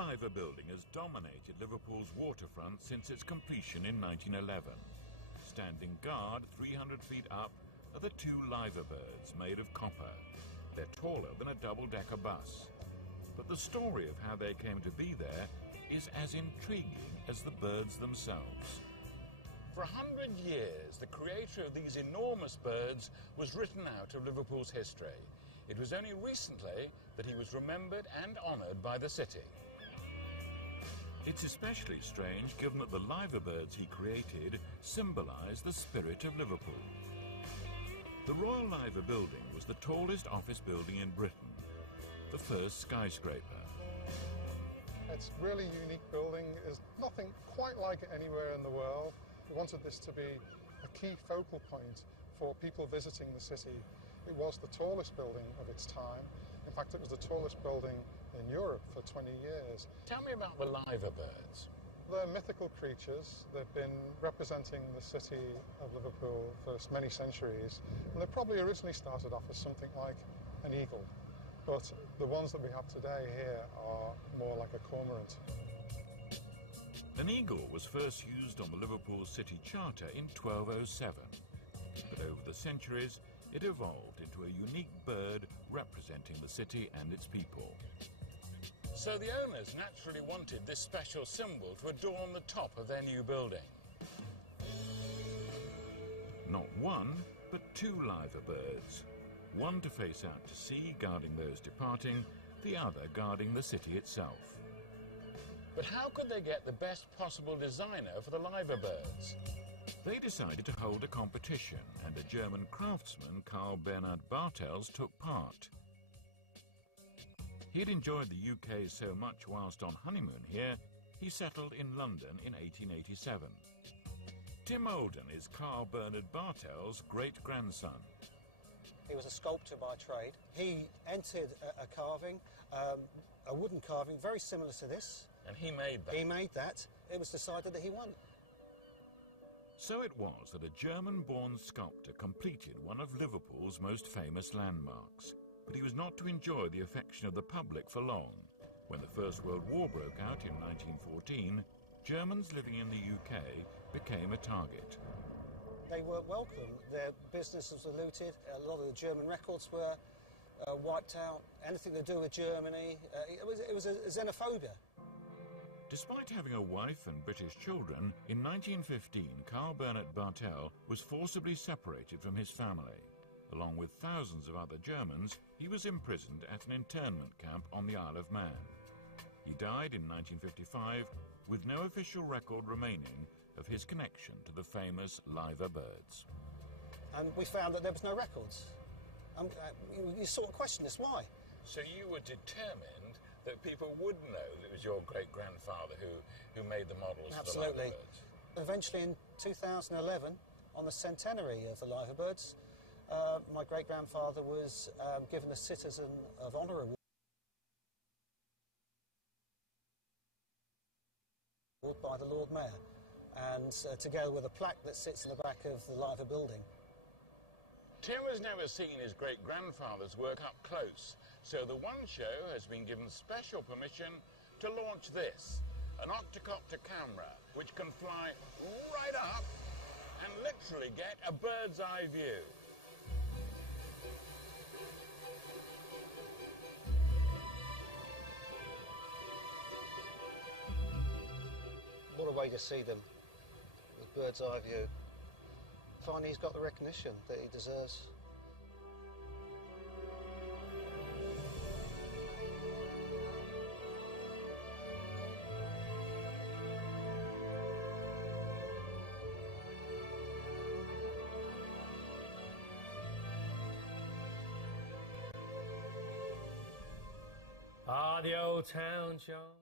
Liver building has dominated Liverpool's waterfront since its completion in 1911. Standing guard 300 feet up are the two liverbirds made of copper. They're taller than a double-decker bus. But the story of how they came to be there is as intriguing as the birds themselves. For 100 years, the creator of these enormous birds was written out of Liverpool's history. It was only recently that he was remembered and honoured by the city. It's especially strange given that the liverbirds he created symbolise the spirit of Liverpool. The Royal Liver Building was the tallest office building in Britain, the first skyscraper. It's a really unique building. There's nothing quite like it anywhere in the world. We wanted this to be a key focal point for people visiting the city. It was the tallest building of its time. In fact, it was the tallest building in Europe for 20 years. Tell me about the liverbirds. They're mythical creatures. They've been representing the city of Liverpool for many centuries. And they probably originally started off as something like an eagle. But the ones that we have today here are more like a cormorant. An eagle was first used on the Liverpool City Charter in 1207. But over the centuries, it evolved into a unique bird representing the city and its people. So the owners naturally wanted this special symbol to adorn the top of their new building. Not one, but two liverbirds. One to face out to sea, guarding those departing, the other guarding the city itself. But how could they get the best possible designer for the liverbirds? They decided to hold a competition, and a German craftsman, Carl Bernhard Bartels, took part. He'd enjoyed the UK so much whilst on honeymoon here, he settled in London in 1887. Tim Olden is Carl Bernhard Bartels' great-grandson. He was a sculptor by trade. He entered a carving, a wooden carving, very similar to this. And he made that? He made that. It was decided that he won. So it was that a German-born sculptor completed one of Liverpool's most famous landmarks. But he was not to enjoy the affection of the public for long. When the First World War broke out in 1914, Germans living in the UK became a target. They weren't welcome. Their businesses were looted. A lot of the German records were wiped out. Anything to do with Germany. It was a xenophobia. Despite having a wife and British children, in 1915, Carl Bernhard Bartel was forcibly separated from his family. Along with thousands of other Germans, he was imprisoned at an internment camp on the Isle of Man. He died in 1955, with no official record remaining of his connection to the famous liverbirds. And we found that there was no records. You sort of question this, why? So you were determined that people would know that it was your great-grandfather who made the models Absolutely. For the liverbirds? Eventually in 2011, on the centenary of the liverbirds, my great-grandfather was given a Citizen of Honour Award by the Lord Mayor, and together with a plaque that sits in the back of the Liver building. Tim has never seen his great-grandfather's work up close, so the One Show has been given special permission to launch this, an octocopter camera, which can fly right up and literally get a bird's-eye view. What a way to see them, with bird's-eye view. Finally, he's got the recognition that he deserves. Ah, the old town, John.